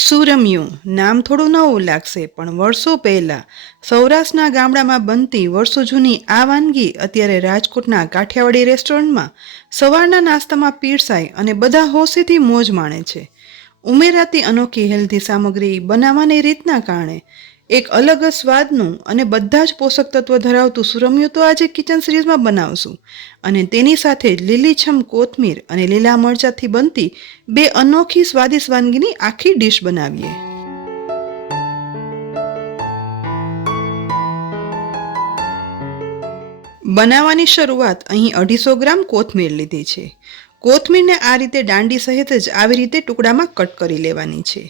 સુરમ્યું નામ થોડું નવું લાગશે, પણ વર્ષો પહેલાં સૌરાષ્ટ્રના ગામડામાં બનતી વર્ષો જૂની આ વાનગી અત્યારે રાજકોટના કાઠિયાવાડી રેસ્ટોરન્ટમાં સવારના નાસ્તામાં પીરસાય અને બધા હોશેથી મોજ માણે છે. ઉમેરાતી અનોખી હેલ્ધી સામગ્રી બનાવવાની રીતના કારણે એક અલગ જ સ્વાદનું અને બધા જ પોષક તત્વ ધરાવતું સુરમ્યું તો આજે કિચન સિરીઝમાં બનાવશું, અને તેની સાથે જ લીલીછમ કોથમીર અને લીલા મરચાંથી બનતી બે અનોખી સ્વાદિષ્ટ વાનગીની આખી ડીશ બનાવીએ. બનાવવાની શરૂઆત અહીં 250 ગ્રામ કોથમીર લીધી છે. કોથમીરને આ રીતે દાંડી સહિત જ આવી રીતે ટુકડામાં કટ કરી લેવાની છે.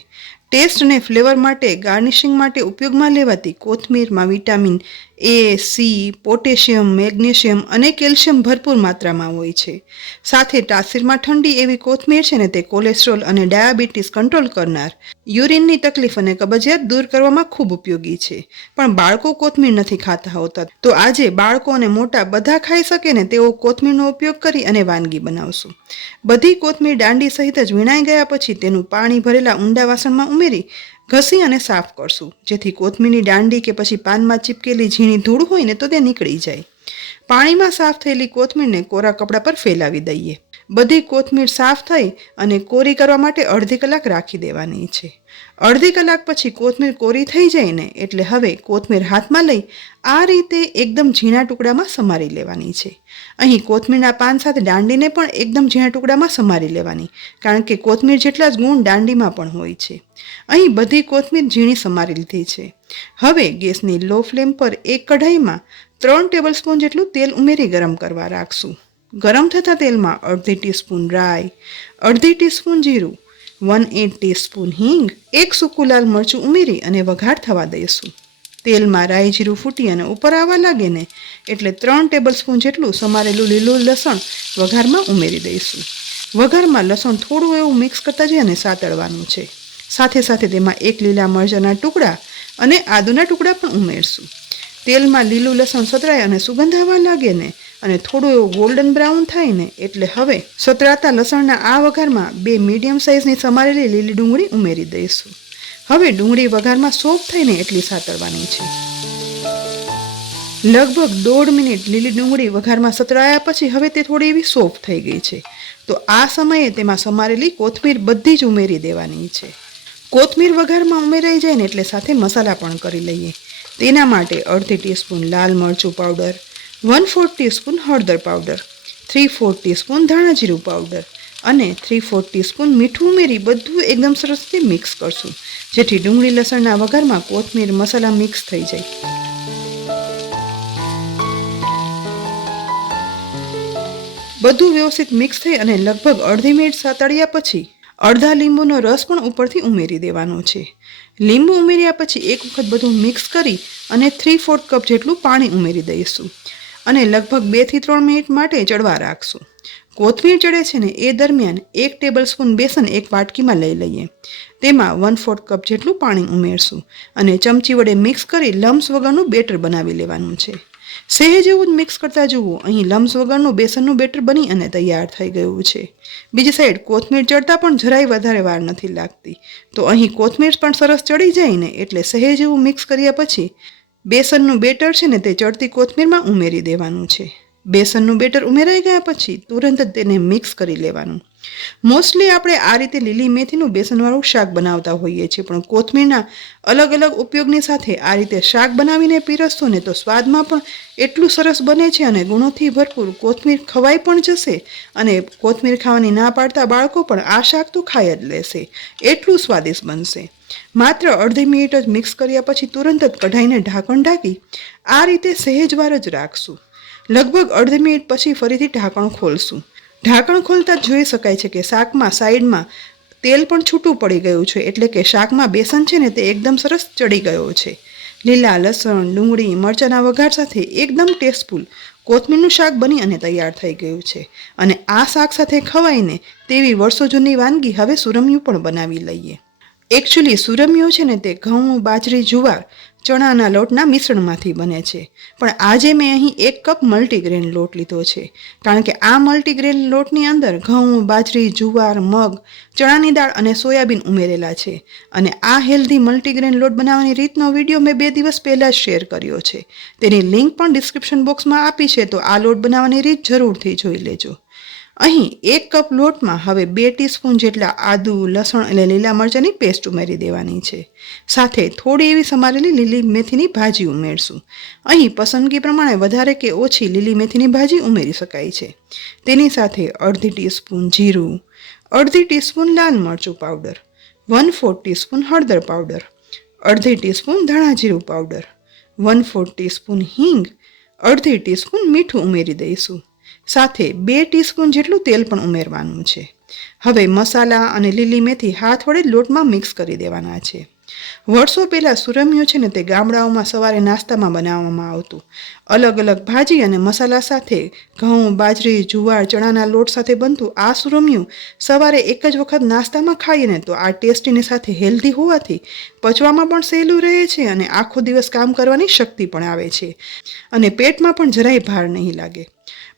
ટેસ્ટ અને ફ્લેવર માટે ગાર્નિશિંગ માટે ઉપયોગમાં લેવાતી કોથમીરમાં vitamin A, C, potassium, magnesium અને કેલ્શિયમ ભરપૂર માત્રામાં હોય છે. સાથે તાસીરમાં ઠંડી એવી કોથમીર છે ને તે કોલેસ્ટ્રોલ અને ડાયાબિટીસ કંટ્રોલ કરનાર, યુરિનની તકલીફ અને કબજિયાત દૂર કરવામાં ખૂબ ઉપયોગી છે. પણ બાળકો કોથમીર નથી ખાતા હોતા, તો આજે બાળકો અને મોટા બધા ખાઈ શકે ને તેવો કોથમીરનો ઉપયોગ કરી અને વાનગી બનાવશું. બધી કોથમીર દાંડી સહિત જ વીણાઈ ગયા પછી તેનું પાણી ભરેલા ઊંડા વાસણમાં ઉમેરી ઘસી અને સાફ કરશું, જેથી કોથમીરની દાંડી કે પછી પાનમાં ચીપકેલી ઝીણી ધૂળ હોય ને તો તે નીકળી જાય. પાણીમાં સાફ થયેલી કોથમીરને કોરા કપડા પર ફેલાવી દઈએ. બધી કોથમીર સાફ થઈ અને કોરી કરવા માટે અડધી કલાક રાખી દેવાની છે. અડધી કલાક પછી કોથમીર કોરી થઈ જાય ને એટલે હવે કોથમીર હાથમાં લઈ આ રીતે એકદમ ઝીણા ટુકડામાં સમારી લેવાની છે. અહીં કોથમીરના પાન સાથે દાંડીને પણ એકદમ ઝીણા ટુકડામાં સમારી લેવાની, કારણ કે કોથમીર જેટલા જ ગુણ દાંડીમાં પણ હોય છે. અહીં બધી કોથમીર ઝીણી સમારી લીધી છે. હવે ગેસની લો ફ્લેમ પર એક કઢાઈમાં 3 ટેબલસ્પૂન જેટલું તેલ ઉમેરી ગરમ કરવા રાખશું. ગરમ થતા તેલમાં અડધી ટીસ્પૂન રાઈ, અડધી ટીસ્પૂન જીરું, 1/8 ટીસ્પૂન હિંગ, 1 સૂકું લાલ મરચું ઉમેરી અને વઘાર થવા દઈશું. તેલમાં રાઈ જીરું ફૂટી અને ઉપર આવવા લાગે ને એટલે 3 ટેબલસ્પૂન જેટલું સમારેલું લીલું લસણ વઘારમાં ઉમેરી દઈશું. વઘારમાં લસણ થોડું એવું મિક્સ કરતા જઈ અને સાતળવાનું છે. સાથે સાથે તેમાં 1 લીલા મરચાંના ટુકડા અને આદુના ટુકડા પણ ઉમેરશું. તેલમાં લીલું લસણ સતરાય અને સુગંધ આવવા લાગે ને અને થોડું એવું ગોલ્ડન બ્રાઉન થાય ને એટલે હવે સતરાતા લસણના આ વઘારમાં 2 મીડિયમ સાઇઝની સમારેલી લીલી ડુંગળી ઉમેરી દઈશું. હવે ડુંગળી વઘારમાં સોફ્ટ થઈને એટલી સાતળવાની છે. લગભગ 1.5 મિનિટ લીલી ડુંગળી વઘારમાં સતરાયા પછી હવે તે થોડી એવી સોફ્ટ થઈ ગઈ છે. તો આ સમયે તેમાં સમારેલી કોથમીર બધી જ ઉમેરી દેવાની છે. કોથમીર વઘારમાં ઉમેરાઈ જાય ને એટલે સાથે મસાલા પણ કરી લઈએ. તેના માટે અડધી ટીસ્પૂન લાલ મરચું પાવડર, 1/4 ટીસ્પૂન હળદર પાવડર, 3/4 ટીસ્પૂન ધાણા જીરું પાવડર અને 3/4 ટીસ્પૂન મીઠું ઉમેરી બધું એકદમ સરસ રીતે મિક્સ કરશું, જેથી ડુંગળી લસણના વઘારમાં કોથમીર મસાલા મિક્સ થઈ જાય. બધું વ્યવસ્થિત મિક્સ થઈ અને લગભગ અડધી મિનિટ સાતળ્યા પછી અડધા લીંબુનો રસ પણ ઉપરથી ઉમેરી દેવાનો છે. લીંબુ ઉમેર્યા પછી એક વખત બધું મિક્સ કરી અને 3/4 કપ જેટલું પાણી ઉમેરી દઈશું અને લગભગ 2 થી 3 મિનિટ માટે ચડવા રાખશું. કોથમીર ચડે છે ને એ દરમિયાન 1 ટેબલસ્પૂન બેસન એક વાટકીમાં લઈ લઈએ. તેમાં 1/4 કપ જેટલું પાણી ઉમેરશું અને ચમચી વડે મિક્સ કરી લમ્સ વગરનું બેટર બનાવી લેવાનું છે. સહેજ એવું જ મિક્સ કરતા જુઓ, અહીં લમ્સ વગરનું બેસનનું બેટર બની અને તૈયાર થઈ ગયું છે. બીજી સાઈડ કોથમીર ચડતા પણ જરાય વધારે વાર નથી લાગતી. તો અહીં કોથમીર પણ સરસ ચડી જાય ને એટલે સહેજ એવું મિક્સ કર્યા પછી બેસનનું બેટર છે ને તે ચડતી કોથમીરમાં ઉમેરી દેવાનું છે. બેસનનું બેટર ઉમેરાઈ ગયા પછી તુરંત જ તેને મિક્સ કરી લેવાનું. મોસ્ટલી આપણે આ રીતે લીલી મેથીનું બેસનવાળું શાક બનાવતા હોઈએ છીએ, પણ કોથમીરના અલગ અલગ ઉપયોગની સાથે આ રીતે શાક બનાવીને પીરસશો ને તો સ્વાદમાં પણ એટલું સરસ બને છે અને ગુણોથી ભરપૂર કોથમીર ખવાઈ પણ જશે અને કોથમીર ખાવાની ના પાડતા બાળકો પણ આ શાક તો ખાઈ જ લેશે, એટલું સ્વાદિષ્ટ બનશે. માત્ર અડધી મિનિટ જ મિક્સ કર્યા પછી તુરંત જ કઢાઈને ઢાંકણ ઢાંકી આ રીતે સહેજ વાર જ રાખશું. લગભગ અડધી મિનિટ પછી ફરીથી ઢાંકણ ખોલશું. ઢાંકણ ખોલતા જ જોઈ શકાય છે કે શાકમાં સાઈડમાં તેલ પણ છૂટું પડી ગયું છે, એટલે કે શાકમાં બેસન છે ને તે એકદમ સરસ ચડી ગયો છે. લીલા લસણ, ડુંગળી, મરચાંના વઘાર સાથે એકદમ ટેસ્ટફુલ કોથમીરનું શાક બની અને તૈયાર થઈ ગયું છે. અને આ શાક સાથે ખવાઈને તેવી વર્ષો જૂની વાનગી હવે સુરમ્યું પણ બનાવી લઈએ. એકચ્યુઅલી સુરમ્યો છે ને તે ઘઉં, બાજરી, જુવાર, ચણાના લોટના મિશ્રણમાંથી બને છે. પણ આજે મેં અહીં 1 કપ મલ્ટીગ્રેન લોટ લીધો છે, કારણ કે આ મલ્ટીગ્રેન લોટની અંદર ઘઉં, બાજરી, જુવાર, મગ, ચણાની દાળ અને સોયાબીન ઉમેરેલા છે. અને આ હેલ્ધી મલ્ટીગ્રેન લોટ બનાવવાની રીતનો વિડીયો મેં 2 દિવસ પહેલાં જ શેર કર્યો છે. તેની લિંક પણ ડિસ્ક્રિપ્શન બોક્સમાં આપી છે, તો આ લોટ બનાવવાની રીત જરૂરથી જોઈ લેજો. અહીં 1 કપ લોટમાં હવે 2 ટીસ્પૂન જેટલા આદુ, લસણ અને લીલા મરચાંની પેસ્ટ ઉમેરી દેવાની છે. સાથે થોડી એવી સમારેલી લીલી મેથીની ભાજી ઉમેરશું. અહીં પસંદગી પ્રમાણે વધારે કે ઓછી લીલી મેથીની ભાજી ઉમેરી શકાય છે. તેની સાથે અડધી ટીસ્પૂન જીરું, અડધી ટીસ્પૂન લાલ મરચું પાવડર, 1/4 ટીસ્પૂન હળદર પાવડર, અડધી ટીસ્પૂન ધાણા જીરું પાવડર, 1/4 ટીસ્પૂન હિંગ, અડધી ટીસ્પૂન મીઠું ઉમેરી દઈશું. સાથે 2 ટીસ્પૂન જેટલું તેલ પણ ઉમેરવાનું છે. હવે મસાલા અને લીલી મેથી હાથ વડે લોટમાં મિક્સ કરી દેવાના છે. વર્ષો પહેલાં સુરમ્યું છે ને તે ગામડાઓમાં સવારે નાસ્તામાં બનાવવામાં આવતું. અલગ અલગ ભાજી અને મસાલા સાથે ઘઉં, બાજરી, જુવાર, ચણાના લોટ સાથે બનતું આ સુરમ્યું સવારે એક જ વખત નાસ્તામાં ખાઈએ ને તો આ ટેસ્ટીની સાથે હેલ્ધી હોવાથી પચવામાં પણ સહેલું રહે છે અને આખો દિવસ કામ કરવાની શક્તિ પણ આવે છે અને પેટમાં પણ જરાય ભાર નહીં લાગે.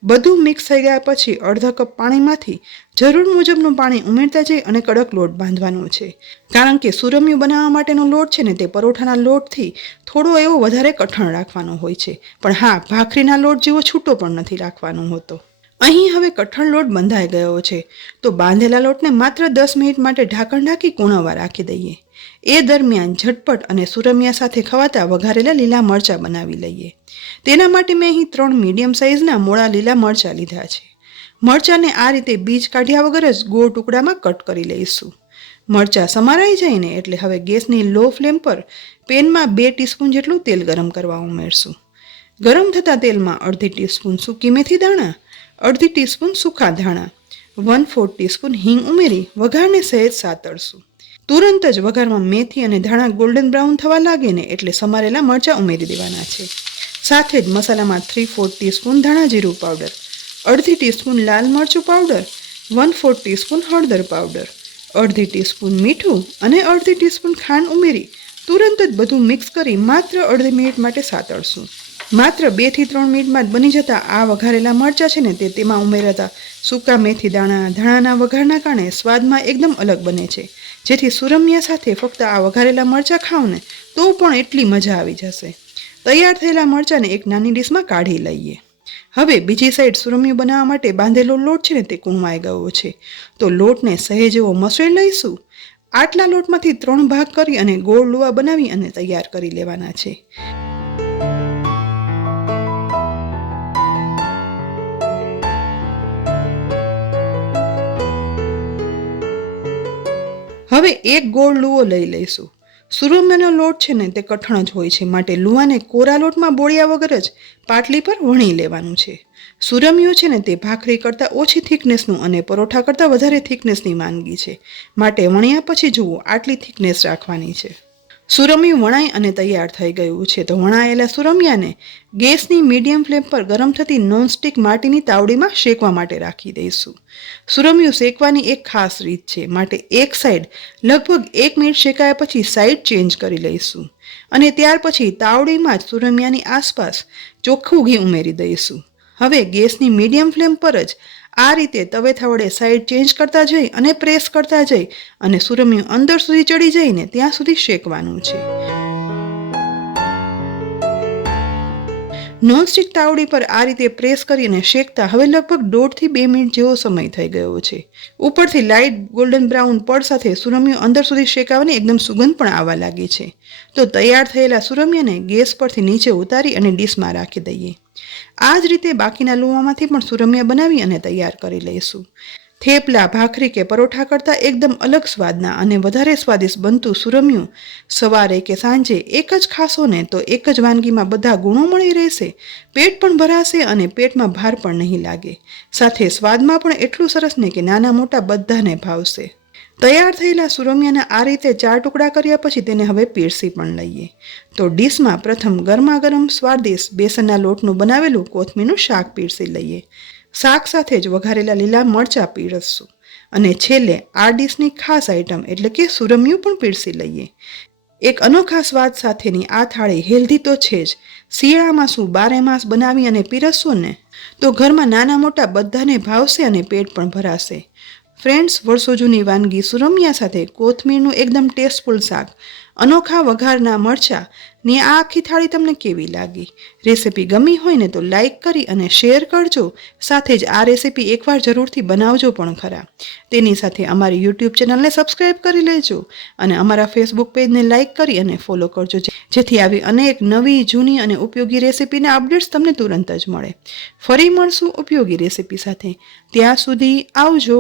બધું મિક્સ થઈ ગયા પછી અડધા કપ પાણીમાંથી જરૂર મુજબનું પાણી ઉમેરતા જઈ અને કડક લોટ બાંધવાનો છે. કારણ કે સુરમ્યું બનાવવા માટેનો લોટ છે ને તે પરોઠાના લોટથી થોડો એવો વધારે કઠણ રાખવાનો હોય છે, પણ હા, ભાખરીના લોટ જેવો છૂટો પણ નથી રાખવાનો હોતો. અહીં હવે કઠણ લોટ બંધાઈ ગયો છે, તો બાંધેલા લોટને માત્ર 10 મિનિટ માટે ઢાંકણ ઢાંકી કૂણવવા રાખી દઈએ. એ દરમિયાન ઝટપટ અને સુરમિયા સાથે ખવાતા વઘારેલા લીલા મરચાં બનાવી લઈએ. તેના માટે મેં અહીં 3 મીડિયમ સાઇઝના મોળા લીલા મરચાં લીધા છે. મરચાંને આ રીતે બીજ કાઢ્યા વગર જ ગોળ ટુકડામાં કટ કરી લઈશું. મરચાં સમારાઈ જાય ને એટલે હવે ગેસની લો ફ્લેમ પર પેનમાં 2 ટીસ્પૂન જેટલું તેલ ગરમ કરવા ઉમેરશું. ગરમ થતા તેલમાં અડધી ટીસ્પૂન સૂકી મેથી દાણા, અડધી ટીસ્પૂન સૂકા ધાણા, 1/4 ટીસ્પૂન હિંગ ઉમેરી વઘારને સહેજ સાતળશું. તુરંત જ વઘારમાં મેથી અને ધાણા ગોલ્ડન બ્રાઉન થવા લાગે ને એટલે સમારેલા મરચાં ઉમેરી દેવાના છે. સાથે જ મસાલામાં 3/4 ટીસ્પૂન ધાણા જીરું પાવડર, અડધી ટીસ્પૂન લાલ મરચું પાવડર, 1/4 ટીસ્પૂન હળદર પાવડર, અડધી ટીસ્પૂન મીઠું અને અડધી ટીસ્પૂન ખાંડ ઉમેરી તુરંત જ બધું મિક્સ કરી માત્ર અડધી મિનિટ માટે સાતળશું. માત્ર 2 થી 3 મિનિટમાં જ બની જતા આ વઘારેલા મરચાં છે ને તે તેમાં ઉમેરાતા સૂકા મેથી દાણા, ધાણાના વઘારના કારણે સ્વાદમાં એકદમ અલગ બને છે. જેથી સુરમિયા સાથે ફક્ત આ વઘારેલા મરચાં ખાવ ને તો પણ એટલી મજા આવી જશે. તૈયાર થયેલા મરચાંને એક નાની ડીશમાં કાઢી લઈએ. હવે બીજી સાઈડ સુરમિયું બનાવવા માટે બાંધેલો લોટ છે ને તે કૂણવાઈ ગયો છે, તો લોટને સહેજ એવો મસળી લઈશું. આટલા લોટમાંથી 3 ભાગ કરી અને ગોળ લુવા બનાવી અને તૈયાર કરી લેવાના છે. હવે એક ગોળ લુવો લઈ લઈશું. સુરમિયાનો લોટ છે ને તે કઠણ જ હોય છે, માટે લુવાને કોરા લોટમાં બોળ્યા વગર જ પાટલી પર વણી લેવાનું છે. સુરમિયું છે ને તે ભાખરી કરતાં ઓછી થિકનેસનું અને પરોઠા કરતાં વધારે થિકનેસની વાનગી છે, માટે વણ્યા પછી જુઓ આટલી થિકનેસ રાખવાની છે. સુરમિયું વણાઈ અને તૈયાર થઈ ગયું છે, તો વણાયેલા સુરમિયાને ગેસની મીડિયમ ફ્લેમ પર ગરમ થતી નોનસ્ટિક માટીની તાવડીમાં શેકવા માટે રાખી દઈશું. સુરમિયું શેકવાની એક ખાસ રીત છે, માટે એક સાઈડ લગભગ 1 મિનિટ શેકાયા પછી સાઈડ ચેન્જ કરી લઈશું અને ત્યાર પછી તાવડીમાં જ સુરમિયાની આસપાસ ચોખ્ખું ઘી ઉમેરી દઈશું. હવે ગેસની મીડિયમ ફ્લેમ પર જ આ રીતે તવેથા વડે સાઈડ ચેન્જ કરતા જઈ અને પ્રેસ કરતા જઈ અને સુરમિયું અંદર સુધી ચડી જઈને ત્યાં સુધી શેકવાનું છે. નોનસ્ટિક તાવડી પર આ રીતે પ્રેસ કરીને શેકતા હવે લગભગ 1.5 થી 2 મિનિટ જેવો સમય થઈ ગયો છે. ઉપરથી લાઇટ ગોલ્ડન બ્રાઉન પડ સાથે સુરમિયું અંદર સુધી શેકાવાની એકદમ સુગંધ પણ આવવા લાગી છે. તો તૈયાર થયેલા સુરમિયાને ગેસ પરથી નીચે ઉતારી અને ડીશમાં રાખી દઈએ. આ જ રીતે બાકીના લુવામાંથી પણ સુરમિયા બનાવી અને તૈયાર કરી લઈશું. થેપલા, ભાખરી કે પરોઠા કરતાં એકદમ અલગ સ્વાદના અને વધારે સ્વાદિષ્ટ બનતું સુરમિયું સવારે કે સાંજે એક જ ખાશો ને તો એક જ વાનગીમાં બધા ગુણો મળી રહેશે, પેટ પણ ભરાશે અને પેટમાં ભાર પણ નહીં લાગે. સાથે સ્વાદમાં પણ એટલું સરસ ને કે નાના મોટા બધાને ભાવશે. તૈયાર થયેલા સુરમિયાના આ રીતે 4 ટુકડા કર્યા પછી તેને હવે પીરસી પણ લઈએ. તો ડીશમાં પ્રથમ ગરમા ગરમ સ્વાદિષ્ટ બેસનના લોટનું બનાવેલું કોથમીરનું શાક પીરસી લઈએ. શાક સાથે જ વઘારેલા લીલા મરચાં પીરસશું. અને છેલ્લે આ ડીશની ખાસ આઈટમ એટલે કે સુરમિયું પણ પીરસી લઈએ. એક અનોખા સ્વાદ સાથેની આ થાળી હેલ્ધી તો છે જ. શિયાળામાં શું 12 માસ બનાવી અને પીરસશો ને તો ઘરમાં નાના મોટા બધાને ભાવશે અને પેટ પણ ભરાશે. ફ્રેન્ડ્સ, વર્ષો જૂની વાનગી સુરમિયા સાથે કોથમીરનું એકદમ ટેસ્ટફુલ શાક, અનોખા વઘારના મરચાંની આ આખી થાળી તમને કેવી લાગી? રેસિપી ગમી હોય ને તો લાઈક કરી અને શેર કરજો. સાથે જ આ રેસિપી એકવાર જરૂરથી બનાવજો પણ ખરા. તેની સાથે અમારી યુટ્યુબ ચેનલને સબસ્ક્રાઈબ કરી લેજો અને અમારા ફેસબુક પેજને લાઈક કરી અને ફોલો કરજો, જેથી આવી અનેક નવી, જૂની અને ઉપયોગી રેસિપીના અપડેટ્સ તમને તુરંત જ મળે. ફરી મળશું ઉપયોગી રેસિપી સાથે. ત્યાં સુધી આવજો.